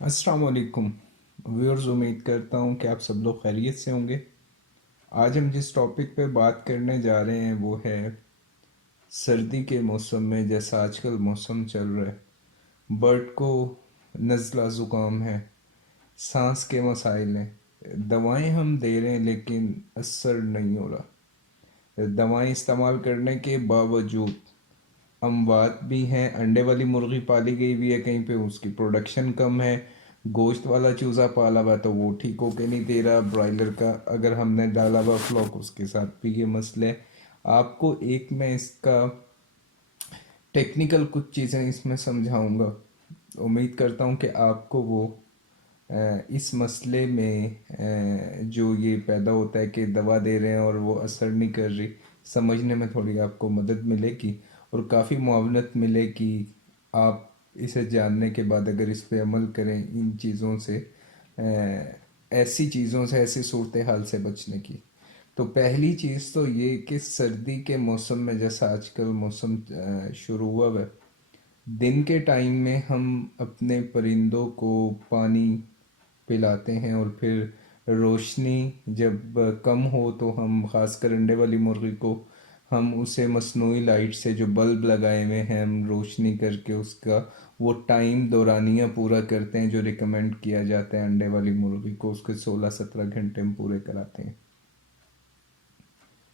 अस्सलाम वालेकुम व्यूअर्स। उम्मीद करता हूँ कि आप सब लोग खैरियत से होंगे। आज हम जिस टॉपिक पे बात करने जा रहे हैं वो है सर्दी के मौसम में, जैसा आजकल मौसम चल रहा है, बर्ड को नज़ला ज़ुकाम है, सांस के मसाइल हैं, दवाएं हम दे रहे हैं लेकिन असर नहीं हो रहा। दवाएं इस्तेमाल करने के बावजूद अमवात भी हैं। अंडे वाली मुर्गी पाली गई भी है कहीं पे, उसकी प्रोडक्शन कम है। गोश्त वाला चूज़ा पाला हुआ तो वो ठीक होके नहीं दे रहा। ब्रॉयलर का अगर हमने डाला हुआ फ्लॉक, उसके साथ भी ये मसले। आपको एक मैं इसका टेक्निकल कुछ चीज़ें इसमें समझाऊंगा। उम्मीद करता हूँ कि आपको वो इस मसले में जो ये पैदा होता है कि दवा दे रहे हैं और वो असर नहीं कर रही, समझने में थोड़ी आपको मदद मिलेगी और काफ़ी मुआवनत मिलेगी। आप इसे जानने के बाद अगर इस पे अमल करें, इन चीज़ों से ऐसी चीज़ों से, ऐसी सूरत हाल से बचने की। तो पहली चीज़ तो ये कि सर्दी के मौसम में, जैसा आजकल मौसम शुरू हुआ है, दिन के टाइम में हम अपने परिंदों को पानी पिलाते हैं और फिर रोशनी जब कम हो तो हम, खासकर अंडे वाली मुर्गी को, हम उसे मसनूई लाइट से, जो बल्ब लगाए हुए हैं, हम रोशनी करके उसका वो टाइम दौरानिया पूरा करते हैं जो रिकमेंड किया जाता है अंडे वाली मुर्गी को, उसके 16-17 घंटे हम पूरे कराते हैं।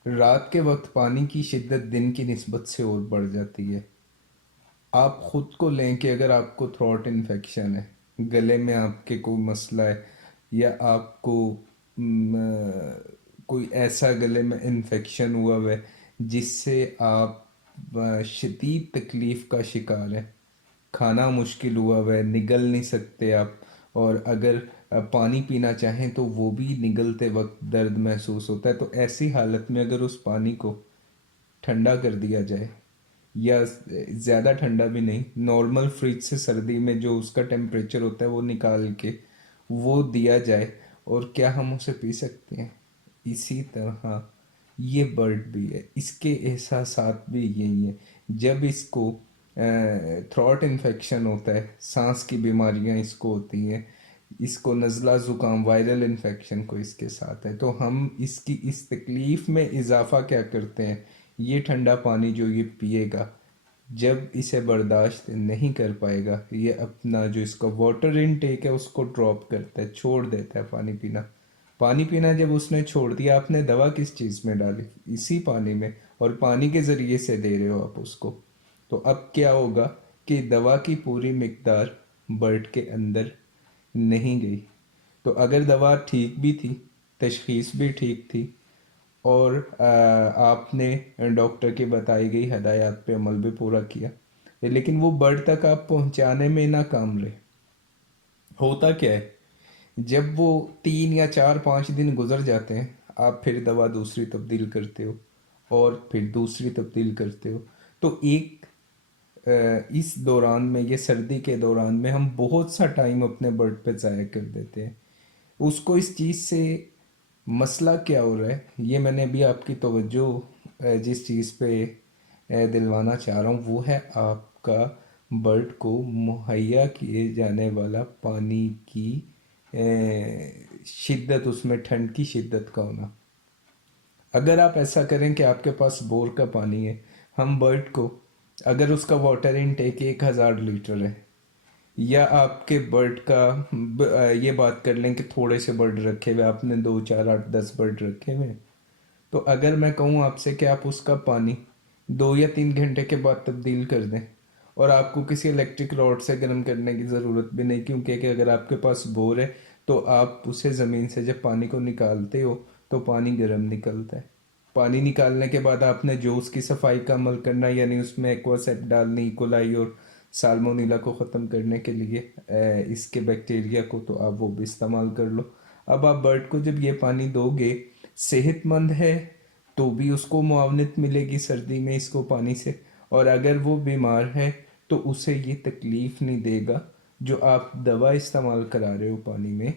रात के वक्त पानी की शिद्दत दिन की निस्बत से और बढ़ जाती है। आप ख़ुद को लें कि अगर आपको थ्रोट इन्फेक्शन है, गले में आपके कोई मसला है, या आपको कोई ऐसा गले में इन्फेक्शन हुआ है जिससे आप शदीद तकलीफ़ का शिकार हैं, खाना मुश्किल हुआ है, निगल नहीं सकते आप, और अगर पानी पीना चाहें तो वो भी निगलते वक्त दर्द महसूस होता है, तो ऐसी हालत में अगर उस पानी को ठंडा कर दिया जाए, या ज़्यादा ठंडा भी नहीं, नॉर्मल फ्रिज से सर्दी में जो उसका टेम्परेचर होता है वो निकाल के वो दिया जाए, और क्या हम उसे पी सकते हैं। इसी तरह ये बर्ड भी है, इसके एहसासात भी यही है। जब इसको थ्रोट इन्फेक्शन होता है, सांस की बीमारियां इसको होती हैं, इसको नज़ला ज़ुकाम, वायरल इन्फेक्शन को इसके साथ है, तो हम इसकी इस तकलीफ़ में इजाफ़ा क्या करते हैं, ये ठंडा पानी जो ये पिएगा, जब इसे बर्दाश्त नहीं कर पाएगा, ये अपना जो इसका वाटर इनटेक है उसको ड्रॉप करता है, छोड़ देता है पानी पीना। पानी पीना जब उसने छोड़ दिया, आपने दवा किस चीज़ में डाली, इसी पानी में, और पानी के ज़रिए से दे रहे हो आप उसको। तो अब क्या होगा कि दवा की पूरी मिकदार बर्ड के अंदर नहीं गई। तो अगर दवा ठीक भी थी, तशखीस भी ठीक थी, और आपने डॉक्टर की बताई गई हदायत पे अमल भी पूरा किया, लेकिन वो बर्ड तक आप पहुंचाने में नाकाम रहे। होता क्या है, जब वो 3 या 4-5 दिन गुजर जाते हैं, आप फिर दवा दूसरी तब्दील करते हो और फिर दूसरी तब्दील करते हो। तो इस दौरान में, ये सर्दी के दौरान में, हम बहुत सा टाइम अपने बर्ड पे ज़ाया कर देते हैं। उसको इस चीज़ से मसला क्या हो रहा है, ये मैंने अभी आपकी तवज्जो जिस चीज़ पे दिलवाना चाह रहा हूँ वो है आपका बर्ड को मुहैया किए जाने वाला पानी की शिद्दत, उसमें ठंड की शिद्दत का होना। अगर आप ऐसा करें कि आपके पास बोर का पानी है, हम बर्ड को, अगर उसका वाटर इनटेक 1000 लीटर है, या आपके बर्ड का ये बात कर लें कि थोड़े से बर्ड रखे हुए आपने, 2 4 8 10 बर्ड रखे हुए हैं, तो अगर मैं कहूँ आपसे कि आप उसका पानी 2 या 3 घंटे के बाद तब्दील कर दें, और आपको किसी इलेक्ट्रिक रॉड से गर्म करने की ज़रूरत भी नहीं, क्योंकि कि अगर आपके पास बोर है तो आप उसे ज़मीन से जब पानी को निकालते हो तो पानी गर्म निकलता है। पानी निकालने के बाद आपने जो उसकी सफाई का अमल करना, यानी उसमें एक्वासेट डालनी, कोलाई और साल्मोनीला को ख़त्म करने के लिए इसके बैक्टीरिया को, तो आप वो भी इस्तेमाल कर लो। अब आप बर्ड को जब ये पानी दोगे, सेहतमंद है तो भी उसको मुआवनत मिलेगी सर्दी में इसको पानी से, और अगर वो बीमार है तो उसे ये तकलीफ़ नहीं देगा। जो आप दवा इस्तेमाल करा रहे हो पानी में,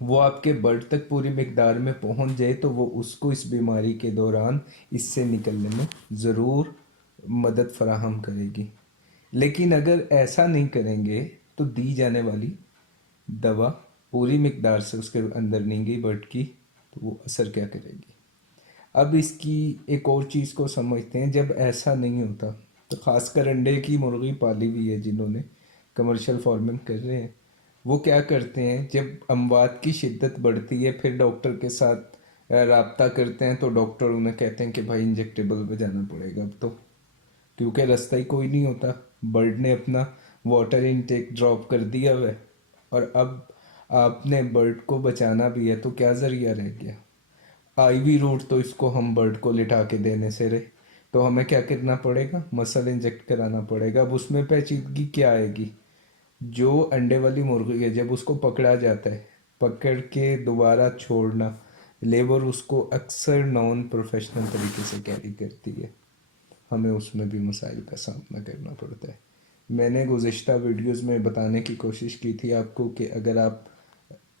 वो आपके बर्ड तक पूरी मिकदार में पहुंच जाए तो वो उसको इस बीमारी के दौरान इससे निकलने में ज़रूर मदद फराहम करेगी। लेकिन अगर ऐसा नहीं करेंगे तो दी जाने वाली दवा पूरी मिकदार से उसके अंदर नहीं गई बर्ड की, तो वो असर क्या करेगी। अब इसकी एक और चीज़ को समझते हैं, जब ऐसा नहीं होता तो खासकर अंडे की मुर्गी पाली हुई है जिन्होंने, कमर्शियल फार्मिंग कर रहे हैं, वो क्या करते हैं, जब अमवात की शिद्दत बढ़ती है फिर डॉक्टर के साथ राब्ता करते हैं, तो डॉक्टर उन्हें कहते हैं कि भाई इंजेक्टेबल पे जाना पड़ेगा अब तो, क्योंकि रास्ता ही कोई नहीं होता। बर्ड ने अपना वाटर इनटेक ड्रॉप कर दिया हुआ है, और अब आपने बर्ड को बचाना भी है तो क्या ज़रिया रह गया। आईवी रूट तो इसको हम बर्ड को लिटा के देने से रहे, तो हमें क्या करना पड़ेगा, मसल इंजेक्ट कराना पड़ेगा। अब उसमें पेचीदगी क्या आएगी, जो अंडे वाली मुर्गी है जब उसको पकड़ा जाता है, पकड़ के दोबारा छोड़ना, लेबर उसको अक्सर नॉन प्रोफेशनल तरीके से कैरी करती है, हमें उसमें भी मसाइल का सामना करना पड़ता है। मैंने गुज़िश्ता वीडियोस में बताने की कोशिश की थी आपको कि अगर आप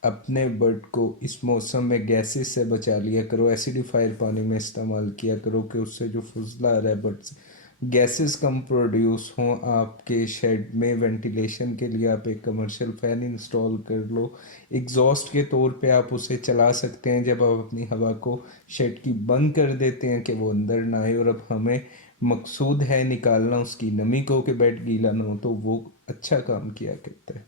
अपने बर्ड को इस मौसम में गैसेस से बचा लिया करो, एसिडिफायर पानी में इस्तेमाल किया करो कि उससे जो फुजला आ रहा है बर्ड से, गैसेस कम प्रोड्यूस हों आपके शेड में। वेंटिलेशन के लिए आप एक कमर्शियल फ़ैन इंस्टॉल कर लो, एग्जॉस्ट के तौर पे आप उसे चला सकते हैं जब आप अपनी हवा को शेड की बंद कर देते हैं कि वो अंदर ना आए। और अब हमें मकसूद है निकालना उसकी नमी को कि बेड गीला ना हो, तो वो अच्छा काम किया करता है।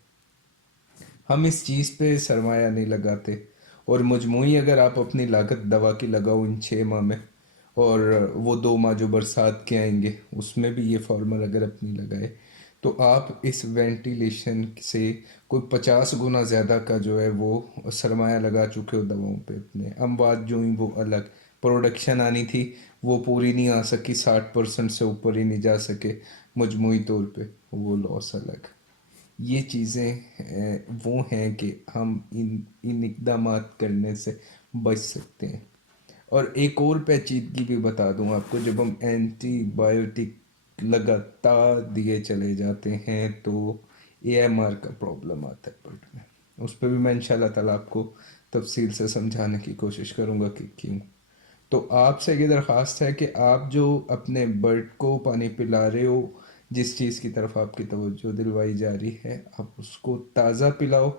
हम इस चीज़ पे सरमाया नहीं लगाते, और मजमूई अगर आप अपनी लागत दवा की लगाओ इन 6 माह में, और वो 2 माह जो बरसात के आएंगे उसमें भी ये फार्मर अगर अपनी लगाए, तो आप इस वेंटिलेशन से कोई 50 गुना ज़्यादा का जो है वो सरमाया लगा चुके हो दवाओं पे अपने। अमवात जो ही वो अलग, प्रोडक्शन आनी थी वो पूरी नहीं आ सकी, 60% से ऊपर ही नहीं जा सके मजमूई तौर पे, वो लॉस अलग। ये चीज़ें वो हैं कि हम इन इन इकदामात करने से बच सकते हैं। और एक और पेचीदगी भी बता दूं आपको, जब हम एंटीबायोटिक लगातार दिए चले जाते हैं तो एएमआर का प्रॉब्लम आता है बर्ड में। उस पर भी मैं इंशाल्लाह ताला आपको तफसील से समझाने की कोशिश करूंगा कि क्यों। तो आपसे ये दरख्वास्त है कि आप जो अपने बर्ड को पानी पिला रहे हो, जिस चीज़ की तरफ आपकी तवज्जो दिलवाई जा रही है, आप उसको ताज़ा पिलाओ।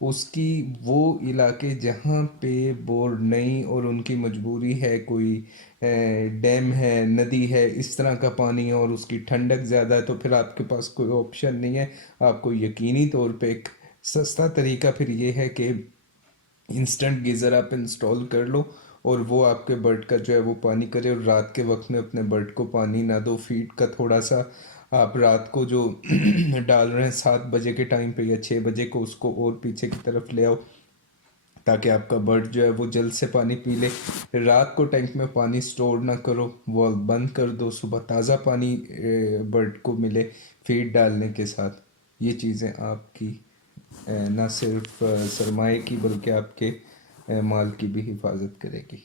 उसकी वो इलाके जहाँ पे बोर नहीं और उनकी मजबूरी है, कोई डैम है, नदी है, इस तरह का पानी है और उसकी ठंडक ज़्यादा है, तो फिर आपके पास कोई ऑप्शन नहीं है। आपको यकीनी तौर पे एक सस्ता तरीका फिर ये है कि इंस्टेंट गीज़र आप इंस्टॉल कर लो, और वो आपके बर्ड का जो है वो पानी करे। और रात के वक्त में अपने बर्ड को पानी ना दो, फीड का थोड़ा सा आप रात को जो डाल रहे हैं 7 बजे के टाइम पे या 6 बजे को, उसको और पीछे की तरफ ले आओ, ताकि आपका बर्ड जो है वो जल्द से पानी पी ले। रात को टैंक में पानी स्टोर ना करो, वॉल्व बंद कर दो, सुबह ताज़ा पानी बर्ड को मिले फीड डालने के साथ। ये चीज़ें आपकी ना सिर्फ सरमाए की बल्कि आपके माल की भी हिफाजत करेगी।